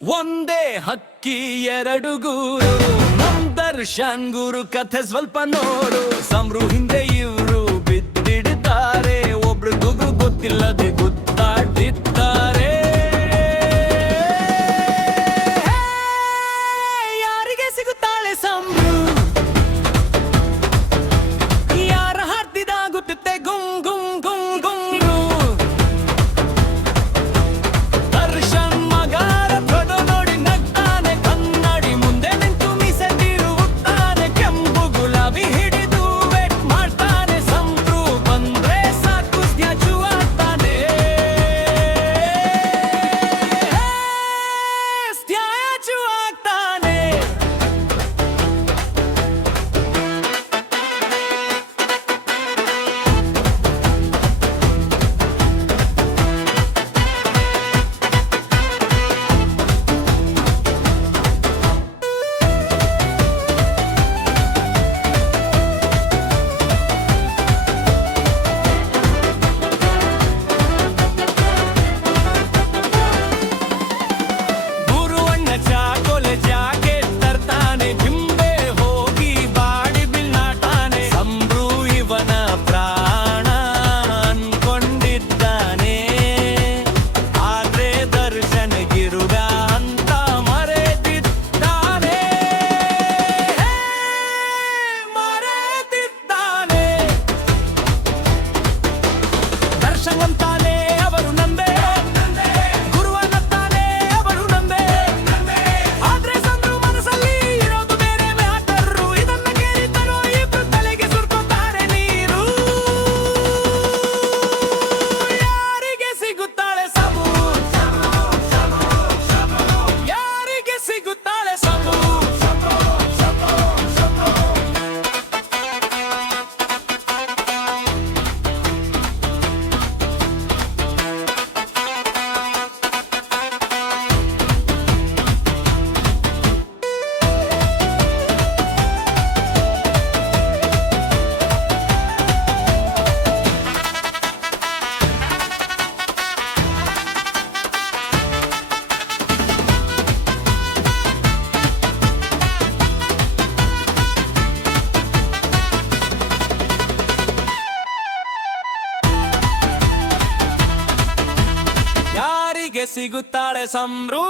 ಒಂದೇ ಹಕ್ಕಿ ಎರಡು ಗೂರು ನಮ್ ದರ್ಶನ್ ಗುರು ಕಥೆ ಸ್ವಲ್ಪ ನೋಡು. ಸಂಬ್ರು ಹಿಂದೆ ಇವ್ರು ಬಿದ್ದಿಡ್ತಾರೆ, ಒಬ್ರಿಗೊಬ್ರು ಗೊತ್ತಿಲ್ಲದೆ ಗುತ್ತಾಡಿದ್ದಾರೆ. ಯಾರಿಗೆ ಸಿಗುತ್ತಾಳೆ ಸಂಬ್ರು, ಯಾರ ಹತ್ತಿದಾಗುತ್ತೆ ಗುಂಗ್ ಗುಂಗ್ ಗುಂಗ್ ಗುಂಗು. ದರ್ಶನ್ ಮಗ ರಥದ ನೋಡಿ ನಗ್ತಾನೆ, ಕನ್ನಡಿ ಮುಂದೆ ನಿಂತು ಮೀಸೆ ತಿರುಗುತ್ತಾನೆ. ಕೆಂಪು ಗುಲಾಬಿ ಹಿಡಿದು ವೇಟ್ ಮಾಡ್ತಾನೆ, ಸಂಬ್ರು ಬಂದ್ರೆ ಸಾಕು ಸ್ಟ್ಯಾಚು ಆಗ್ತಾನೆ. ಸ್ಟ್ಯಾಚು ಆಗ್ತಾನೆ. ಚಾಕೋಲೆ ಜಾಕೆಟ್ ತರ್ತಾನೆ, ಜಿಂಬೆ ಹೋಗಿ ಬಾಡಿ ಬಿಲ್ ನಾಟಾನೆ. ಸಂಬ್ರು ಇವನ ಪ್ರಾಣ ಅನ್ಕೊಂಡಿದ್ದಾನೆ, ಆದ್ರೆ ದರ್ಶನ್ ಗಿರುಗ ಅಂತ ಮರೆತಿದ್ದಾನೆ. ಮರೆತಿದ್ದಾನೆ. ದರ್ಶನ್ ಅಂತಾನೆ ಅವರು ನಂಬೆ, ಗುರುವನ್ನತ್ತಾನೆ ಅವರು ನಂಬೆ. ಆದ್ರೆ ಸಂಬ್ರು ಮನಸ್ಸಲ್ಲಿ ಇರೋದು ಬೇರೆ ಮ್ಯಾಟರು. ಇದನ್ನ ಕೇಳಿದ್ದರೋ ಇಬ್ರು ತಲೆಗೆ ಸುರ್ಕೋತಾರೆ ನೀರು. ಯಾರಿಗೆ ಸಿಗುತ್ತಾಳೆ ಸಂಬ್ರು, ಯಾರಿಗೆ ಸಿಗುತ್ತಾಳೆ ಸಂಬ್ರು. ಯಾರಿಗೆ ಸಿಗುತ್ತಾಳೆ ಸಂಬ್ರು.